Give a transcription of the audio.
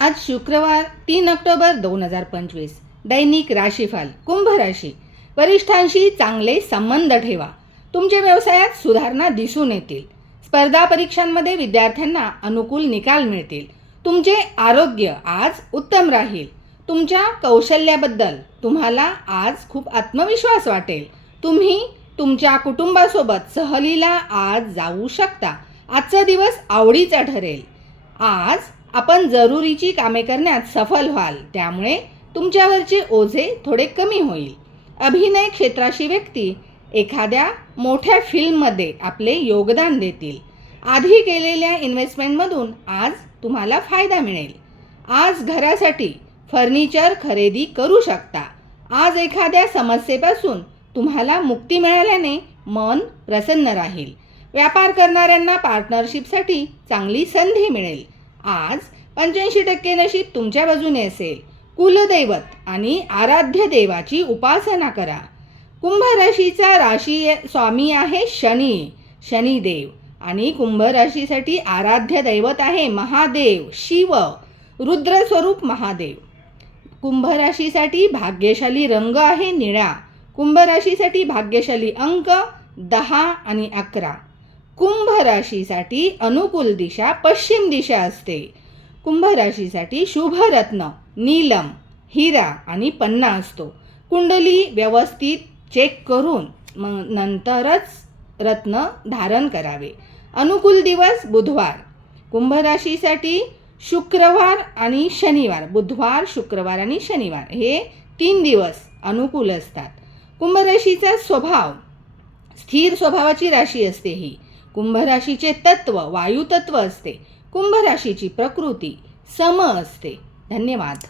आज शुक्रवार 3 ऑक्टोबर 2025. दैनिक राशीफल. कुंभ राशी. वरिष्ठांशी चांगले संबंध ठेवा. तुमच्या व्यवसायात सुधारणा दिसून येतील. स्पर्धा परीक्षांमध्ये विद्यार्थ्यांना अनुकूल निकाल मिळतील. तुमचे आरोग्य आज उत्तम राहील. तुमच्या कौशल्याबद्दल तुम्हाला आज खूप आत्मविश्वास वाटेल. तुम्ही तुमच्या कुटुंबासोबत सहलीला आज जाऊ शकता. आजचा दिवस आवडीचा ठरेल. आज आपण जरुरीची कामे करण्यात सफल व्हाल, त्यामुळे तुमच्यावरचे ओझे थोडे कमी होईल. अभिनय क्षेत्राची व्यक्ती एखाद्या मोठ्या फिल्ममध्ये आपले योगदान देतील. आधी केलेल्या इन्व्हेस्टमेंटमधून आज तुम्हाला फायदा मिळेल. आज घरासाठी फर्निचर खरेदी करू शकता. आज एखाद्या समस्येपासून तुम्हाला मुक्ती मिळाल्याने मन प्रसन्न राहील. व्यापार करणाऱ्यांना पार्टनरशिपसाठी चांगली संधी मिळेल. आज 85% नशीब तुमच्या बाजूने असेल. कुलदैवत आणि आराध्य देवाची उपासना करा. कुंभ राशीचा राशी स्वामी आहे शनिदेव आणि कुंभ राशीसाठी आराध्य दैवत आहे महादेव शिव, रुद्र स्वरूप महादेव. कुंभ राशीसाठी भाग्यशाली रंग आहे निळा. कुंभ राशीसाठी भाग्यशाली अंक 10 आणि 11. कुंभ राशीसाठी अनुकूल दिशा पश्चिम दिशा असते. कुंभ राशीसाठी शुभ रत्न नीलम, हिरा आणि पन्ना असतो. कुंडली व्यवस्थित चेक करून नंतरच रत्न धारण करावे. अनुकूल दिवस बुधवार. कुंभ राशीसाठी शुक्रवार आणि शनिवार, बुधवार शुक्रवार आणि शनिवार हे 3 दिवस अनुकूल असतात. कुंभ राशीचा स्वभाव स्थिर स्वभावाची राशी असते. ही कुंभ राशीचे तत्व वायू तत्व असते. कुंभ राशीची प्रकृती सम असते. धन्यवाद.